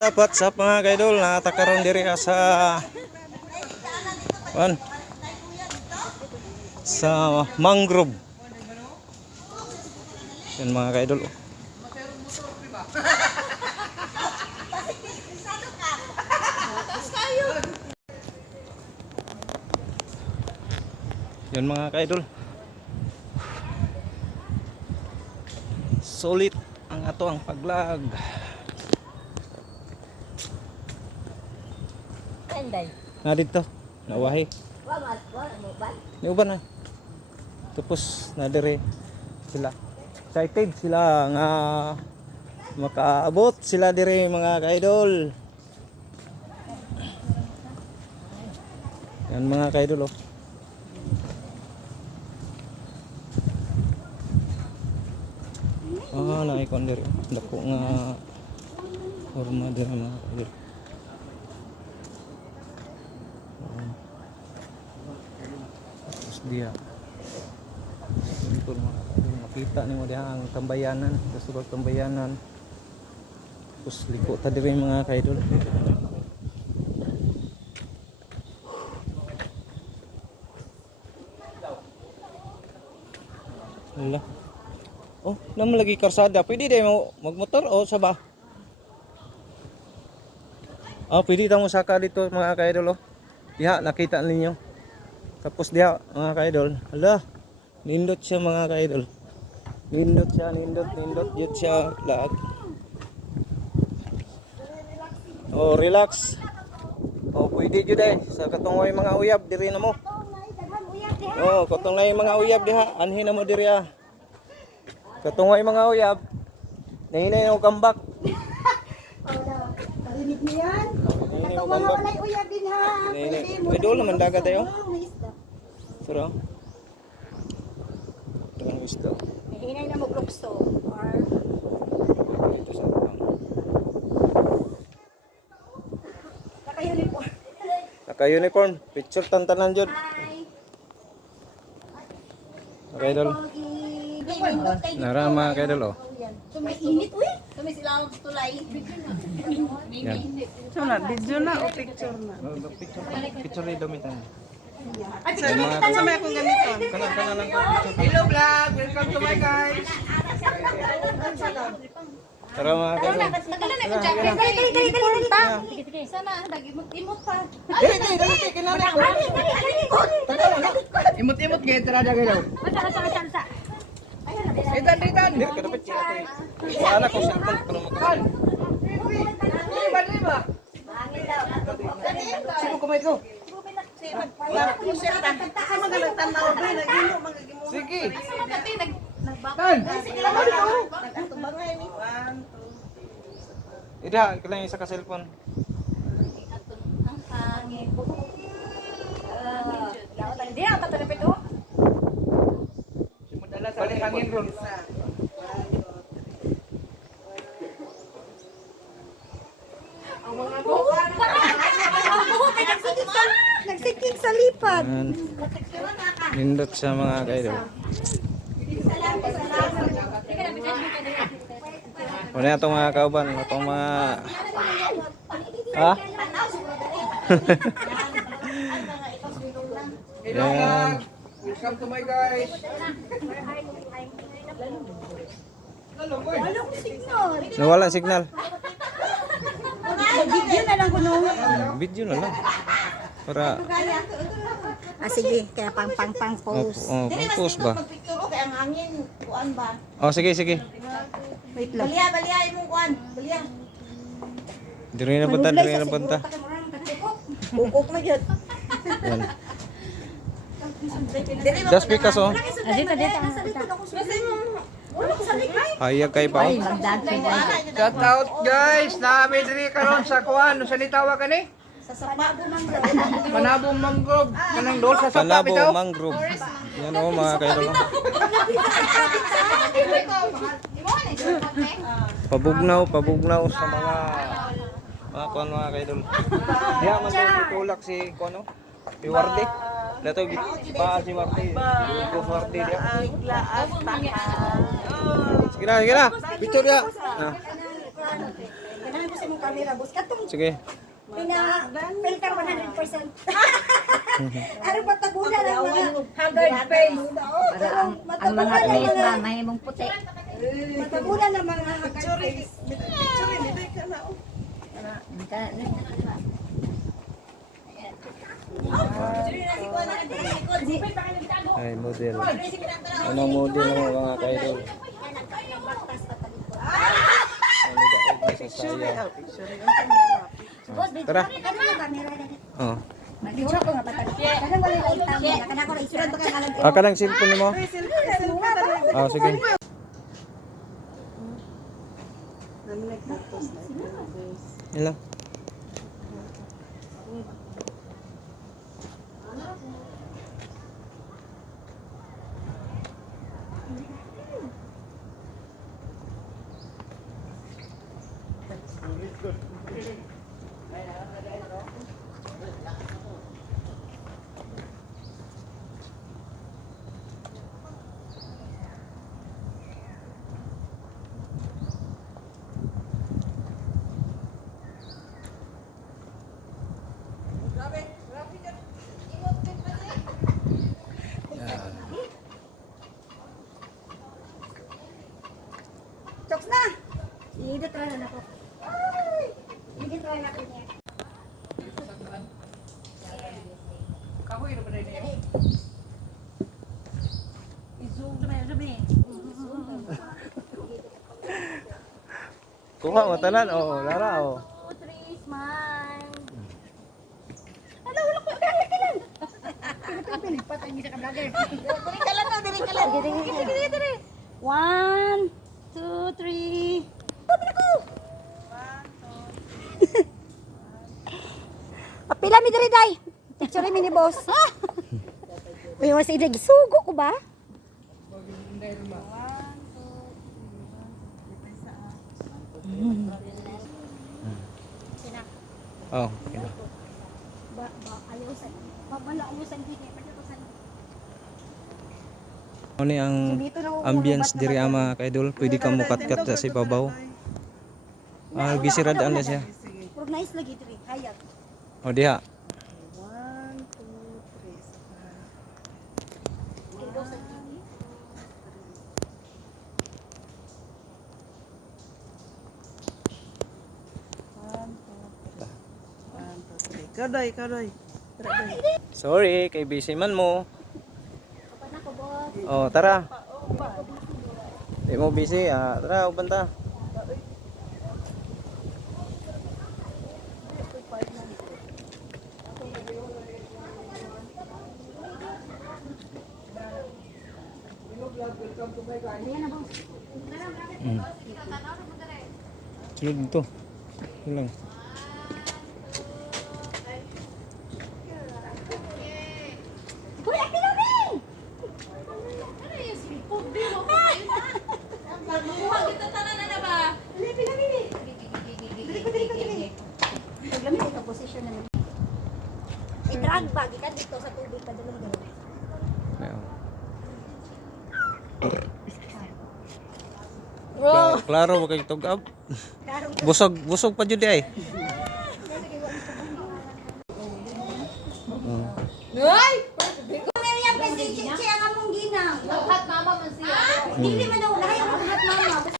Dapat sa mga kaidol na takaron diri sa sa mangrove. Yan mga kaidol. Yan mga kaidol. Solid ang ato ang paglag. Na dito, nawahi. Ni uban na. Tapos na dire sila. Excited sila nga makaabot sila dire mga kaidol. Yan mga kaidol oh. Naikon dire. Dako nga horma dire mga kaidol. Dia makita ni mo diha ang tambayanan, kasubag tambayanan. Tapos liko ta diri mga kaidol. Wala. Oh, naman lagi karsada. Pwede din mo magmotor o sa ba? Pwede ta mo saka dito mga kaidol oh. Diha nakita ninyo. Tapos dia mga kaidol, hala, nindot siya mga kaidol. Nindot yun siya lahat. Relax. Pwede jud eh sa katungoy mga uyab diri na mo. Katungoy mga uyab diha, anhin na mo diri ah. Katungoy mga uyab. Nahinay na kambak. Parinig niyo yan. Katungoy mga uyab din ha. Idol naman dagat tayo. Pero dengan gusto. Hinay na mo gluksto or ito sa naka-uniform. Naka-uniform, picture tantanan jud. Okay dol. Nara mga kaidol oh. Sumay init uy. Sumay sila tulay. Yan. So na, video na o picture na? Picture ni domitan. Ay, picture na kita sa may akong gamiton. Kana lang ko. Hello vlog! Welcome to my guys! Tara mga kaidol. Tagalan na ko jacket. Dali pa. Sige. Sana imot pa. Dali, kinala ko. Imot-imot kayo, tara dyan kayo. Masa. Itan. Dir ka dapat siya. Sana ko cellphone ko makakal. Lima. Sino kumait ko? Sige. Tan. Ida, kailangan isa ka cellphone. Hindi ang tatalapit oh. Balik hangin ron. Ang mga buhok. Nagsikik sa lipad. Nindot sa mga kaidol. Wala itong mga kauban, itong mga Hello vlog! Welcome to my guys! Nawala ang signal. Video na lang kuno. Video na lang. Para Sige, kaya pang post. pang-post ba? Picture kay ang hangin kuan ba? Sige. Wait lang. Baliya imong kuan. Baliya. Diri na punta. Bukok na gyud. Yan. Dili ba? Just because oh. Dito. Wala ko sa likay. Hayag kay pa. Shout out guys! Namin diri karon sa kuan. Sa nitawa ka ni? Sa sababo man. Panabong mangrove. Kanang doon sa sapa Panabo bitaw. mangrove. Yan oh mga kaidol. Pabugnaw sa mga kuan mga kaidol. Diya man tulak si kuno. Iwardi. Dato pa si Wardi. Ko Wardi dia. Sige na. Picture ya. sa mong camera, boss. Katong Sige. pina-filter 100%. Ano ba tabunan ang mga haggard face? Para ang mga place na may mong puti. Matabunan ang mga haggard face. Ay, model. Anong model ng mga kaidol? Ano daog na sa saya? Tara. Oh. Mag-iura ko nga batang. Kada wala yung utang na. Kada ko na isuran ba kang alam. Ah, kanang cellphone mo? Ah, sige. Ilang? Chokes na! Iidot ra na ako. Iidot ra na ako niya. Kahoy na ba na yun? Kuha mo tanan. Oh, Lara oh. 2, 3, smile. Pinagpatay niya sa ka-vlogger. Diri ka lang na, diri ka lang. Diri. 1, 2, 3. Apila mi diri day. Picture mi ni boss. Uy, mas idig sugo ko ba? Oh, okay na. Ayaw sa babala mo sa gini. Ano ni ang ambience diri ama kaidol? Pwede ka mo cut-cut sa ibabaw. Ah, gisirad na siya. Puro nice lagi diri. Hayag. O diha. Kaday. Sorry, kay busy man mo. Oh, tara. Di mo busy, tara, uban ta. Sunod dito. Yun lang. Uy, apila mi. Apila mi. Paglamit ito position na. I-drag bag ikan dito sa tubig pa dalo dalo. Ayan. Klaro ba kayo tugab? Busog pa jud ay. Hoy! Meriam kasi siya ang among ginang. Lahat mama man siya. Dili man daw